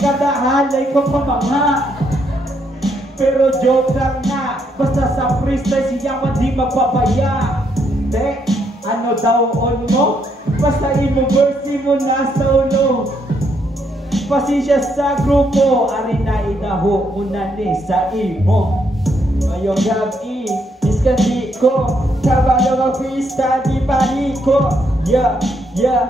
kadahalay ko pa mga. Pero joke lang na, basta sa freestyle siya man di magpapaya. De, ano daw on mo? Basta imo verse mo nasa ulo. Pasisya sa grupo, ari na inaho muna ni sa imo. Ngayong gabi, diskandi ko, sabado ang pista di paliko. Yeah, yeah,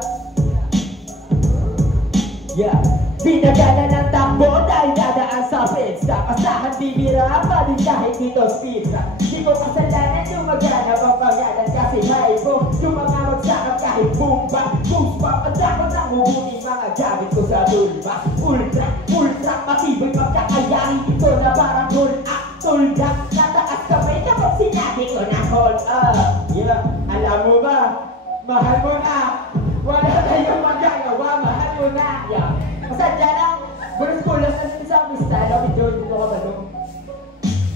yeah. Binagana ng takbo dahil dadaan sa pista. Kasahan bibira pa din kahit dito pizza. Di ko kasalanan yung maghanap ang pangalan kasi may boom. Yung mga magsakap kahit bumba, goosebump. At dapat ang huhunin mga gamit ko sa tulba. Ultra, ultra, matibay pagkakayari. Ito na parang hold up, tulga. Nataas kamay kapag sinabi ko na hold up. Yeah, alam mo ba? Mahal mo na. Wala tayong magagawa, mahal mo na. Yeah. Masadya lang, verse ko lang natin sa freestyle, ako enjoy dito ko ba no?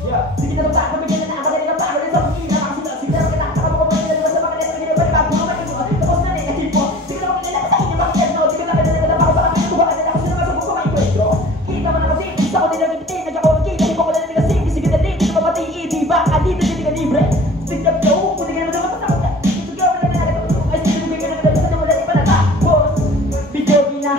Yeah, sige na ba, nabigyan na ako kanina pa, ulit sa pagkina, kasi sige na kinakaka mo ko pa nila sa mga nila, hindi ba bago ko pa nito, tapos na negative po, sige na kinila sa inyo, bakit yan, no? Sige na kinila na ako sa mga kuhaan nila, kasi naman sa buko may kwento. Kita mo na kasi, gusto ko nila nagtitin, nagkakawagkita, hindi ko ko nila nila sige, sige na din, hindi ko mapati, di ba, andito hindi ka libre, sige na flow, kung hindi ka naman naman sa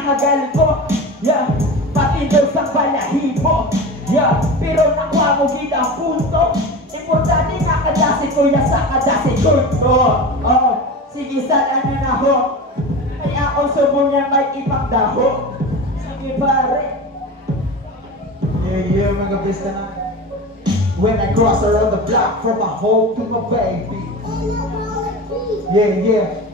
hagal ko, yeah, pati daw sa balahibo, yeah, pero nakuha mo kitang punto. Importante nga kadasi ko na sa kadasi ko. Oh, sige saan na ho, kaya ako subong niya may ipagdaho. Sige pare. Yeah, mga besta na. When I cross around the block from my home to my baby. Yeah.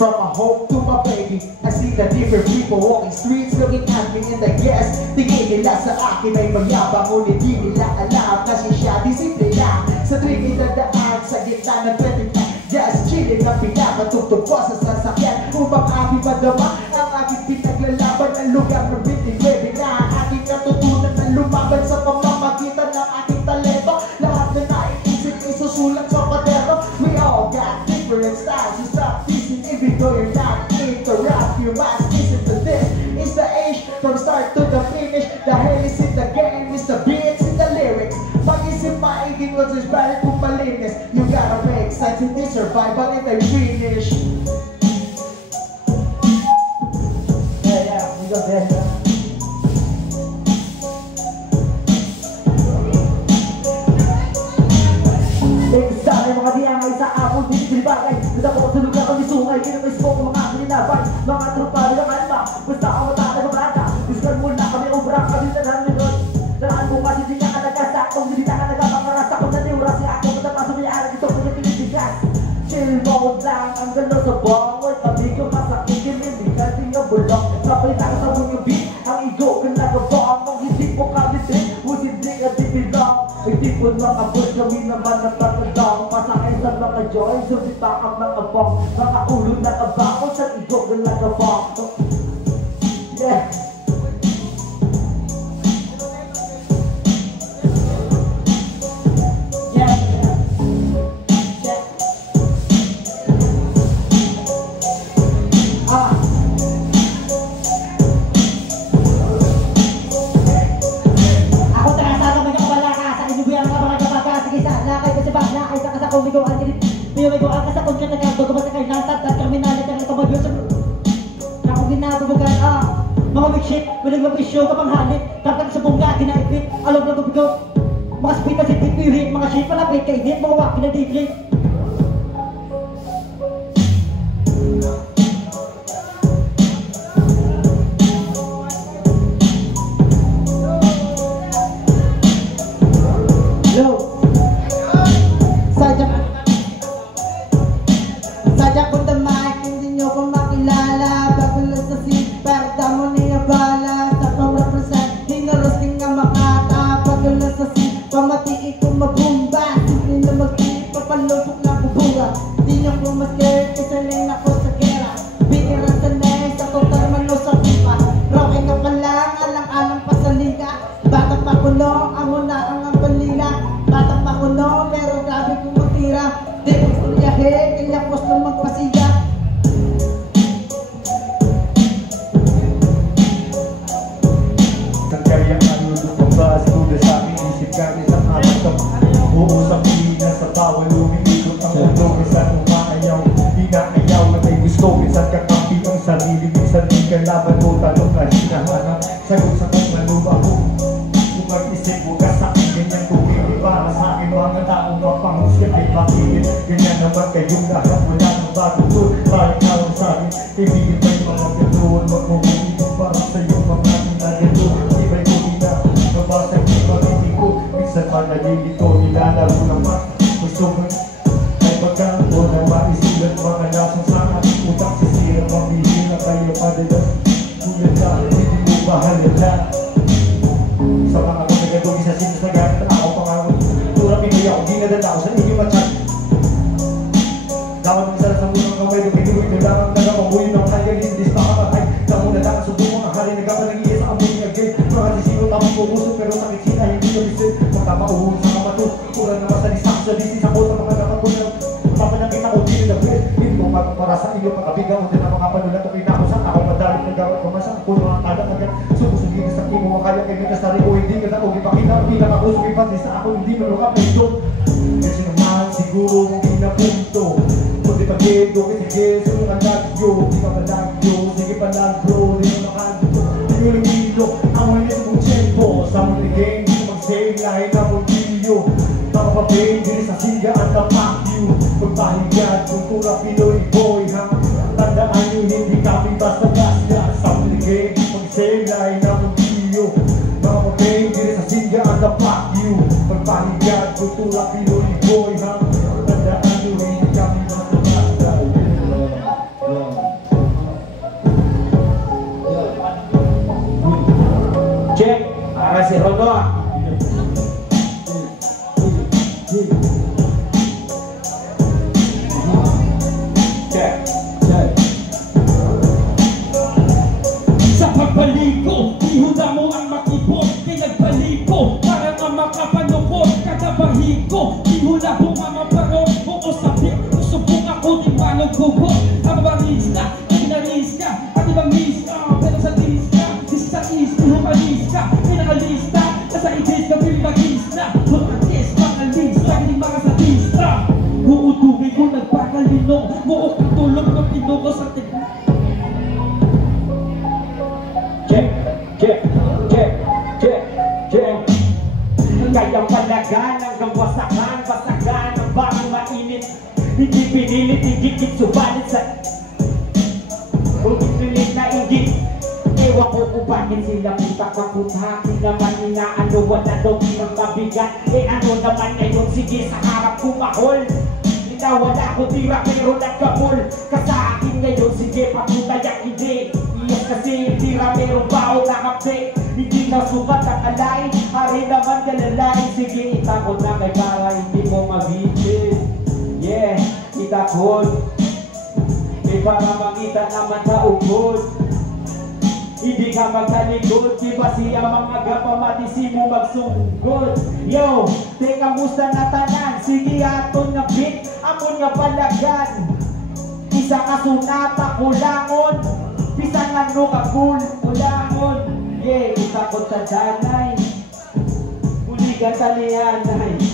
From my home to my baby, I see the different people walking streets looking at me in the gas. Tingin nila sa akin ay mayabang, ngunit di nila alam na siya disiplina. Sa trigid na daan, sa gitna ng traffic na just chilling na pinapatugtog ko sa sasakyan upang aking madama ang aking pinaglalaban ng lugar ng bitin-webin na aking natutunan na lumaban sa pamamagitan ng aking talento. Lahat na naiisip isusulat sa padero. We all got different styles, you stop teasing even though you're not into rap. You must listen to this. It's the age from start to the finish. The hell is in the game, it's the beats in the lyrics. Pag-isip maiging what's this balik kung malinis. You gotta make sense in this survival and they finish. Yeah, we got that. Sa mga diangay sa apon, dinibagay. Nasa ko sa lugar ang isungay, kinamay smoke mga kalinabay. Mga tropa nilang alma, basta ako matatay ng bata. Discard mo na kami obra, kami na namin ron. Dalaan mo kasi di niya ka nagkasaktong, hindi na ka nagkapangaras. Ako na niura si ako, matapasok niya alam ito kung nagpinitigas. Chill mode lang, ang galo sa bangoy. Tabi ko masakit, kinimigan, di nga bulong. Kapay tayo sa buong beat, ang ego ka nagabang. Ang hindi mo kalitin, usin di ka di bilang. Hindi po mga boss kami naman natatandang. Masakay sa mga joy, subita ang mga bong. Mga ulo na kabako sa ego ka nagabang. Yeah. Mga shit, walang mapisyo kapang halit. Tapos sa bungga, dinaipit. Alam na gubigo. Mga spit na sitit ko yung hit. Mga shit palapit, kainit. Mga wakin na deeply. Sadya ko the mic, hindi nyo ko makilala. Bagulas sa scene, pero damo niya bala. Tapang represent, hinarosting nga makata. Bagulas sa scene, pamatiin ko mabumba. Hindi na mag-iip, papalog Minsan kakampi ang sarili, minsan di kalaban mo. Tanong na hinahanap, sagot sa kung ano ba ko. Kung mag-isip mo ka sa akin, ganyan tumili para sa akin. Mga taong mapangusya ay bakit ganyan naman kayong lahat, wala nang bago to. Parang nalang sa akin, ibigin pa yung mga ganoon. Magmumulito para sa iyong mga ginagano. Iba'y ko nila, nabasag yung pag-ibig ko. Minsan manalilito, nilalaro naman. Gusto mo ay pagkaroon na maisilat mga lasang sa ating utang. Sisira, mabihil na kayo padalas. Kuya ka, hindi mo bahalala. Sa mga kagagogi sa sinas na gamit ako pangako. Tura Pinoy ako, ginadala ako sa inyo matyan. Dapat magsara sa munang kamay, dumigiloy na lamang nagapabuhin ng hanggalis. Dis pa kapatay, na muna lang sa buong mga hari. Nagkapalangiya sa amoy niya gay. Mga sisino tapos pupuso, pero sakit sila hindi kamisin. Magkapauhon sa kamato, kurang naman sa lisak sa disis. Ako sa mga nakapunang papanakita ko din na bread. Hindi mo para sa iyo pagkabigaw din ang mga panulat. Okay na ako saan ako madalit ng gawat kumasa. Ako mga kalat agad, sumusugin sa imo ang kaya kay Minasari ko. Hindi ka na o ipakita, bilang ako sumipad sa ako hindi malukap na ito. Kasi naman siguro hindi na punto. Kundi pag-edo, sige, sunungan lagyo. Di ka pa lagyo, sige pa lagyo. Di mo nakagyo, di mo lumilo. Ang mga nito mong tiyempo. Sa mga game, di mo mag-save, lahi na mong video. Nakapapay, dili sa siga at tapak you. Magpahigad, kultura Pinoy boy ha. Tandaan nyo, hindi kami basta-basta. Sa mga game, di mo mag-save, lahi na mong video. Nakapapay, dili sa siga at tapak you. Magpahigad, kultura Pinoy boy ha. Tandaan nyo, hindi kami basta-basta. Check, para si Rodo. Check, check. Sa pagbaligo, ihuda mo ang makipot. Kay nagbaligo, para nga makapanukot. Kada bahigo, ihula mo nga maparong. Buko sabi, usubong ako di manong kubo. Ang barista, ay narista. At ibang lista, pero sa lista. Isa is, humalista. Pinakalista, nasa igis ka pinagista. Mga test, mga lista, hindi mga sadista. Huutugin ko nagpakalino. Muok ang tulog ng tinugo sa tignan. Check, check, check, check, check. Kaya palagan hanggang wasakan, basagan ang bagong mainit. Hindi pinilit, higit, subalit sa kung pilit na ingit. Ewan ko kung bakit sila putak-paputak. Di naman inaano, wala daw ng mabigat. Eh ano naman ngayon, sige sa harap kumahol. Wala ko tira pero nagkabol ka sa akin ngayon, sige patutayak hindi. Iyas kasi tira pero bao nakapte. Hindi na sukat ang alay, hari naman kalalay. Sige itakot na kay para hindi mo mabitin. Yeah, itakot may para makita naman sa ukod. Hindi ka magtalikod, di ba siya mga gapamati mo magsunggod. Yo, teka musta na tanan, sige aton nga beat, amon nga palagan. Isa ka sunata, kulangon, pisang ano ka cool, kulangon. Yeah, itakot sa danay, uli ka talianay.